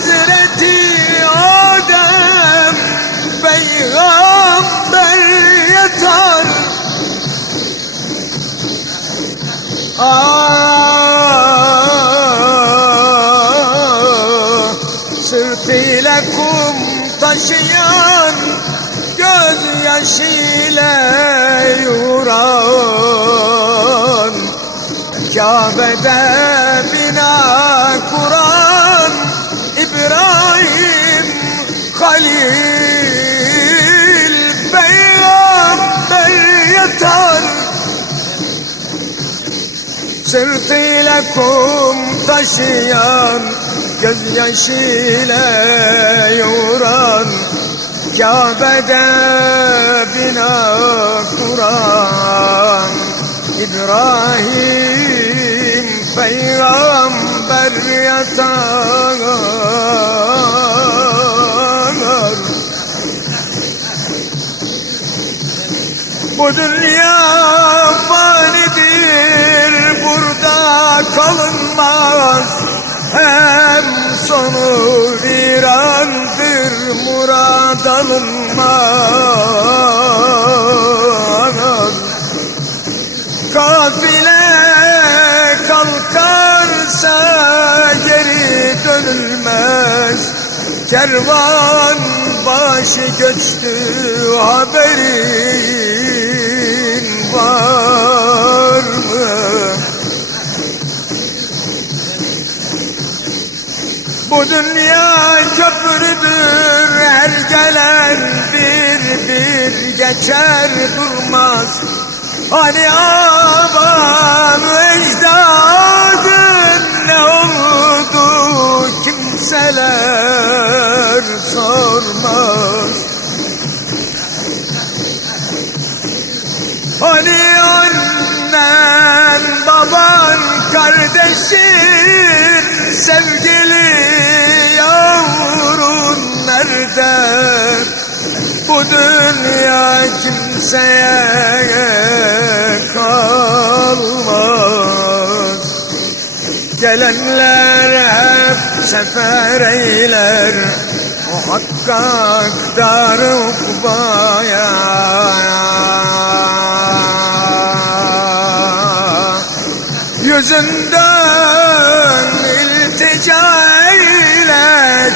Hazreti Adem peygamber yatar. Sırtıyla kum taşıyan, gözyaşıyla yoran, Kabe'de bina kuran İbrahim Halil peygamber yatar. Sırtıyla kum taşıyan, gözyaşıyla yoran, Kabe'de bina kuran İbrahim peygamber yatar. Bu dünya fanidir, burada kalınmaz. Hem sonu virandır, murad alınmaz. Kafile kalkarsa geri dönülmez. Kervan başı göçtü, haberin var mı? Bu dünya köprüdür, her gelen bir bir geçer durmaz. Hani aman ecdadın ne oldu kimseler sormaz. Hani annen, baban, kardeşin, sevgili yavrun nerede? Bu dünya kimseye kalmaz. Gelenler hep sefer eyler, muhakkak dar-ı ukbaya. Yüzünden iltica eyle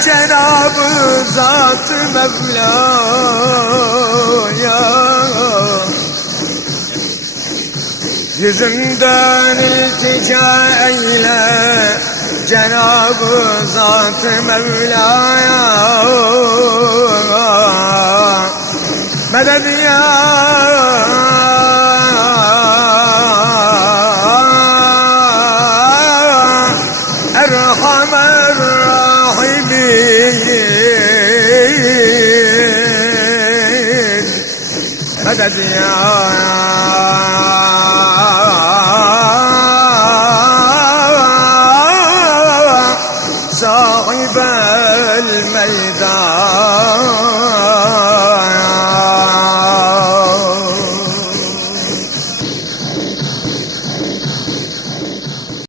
Cenab-ı Zat-ı Mevla'ya. Yüzünden iltica eyle Cenab-ı Zat-ı Mevla'ya. Medet ya Erhamer Rahimin. Medet ya sahibel meydan.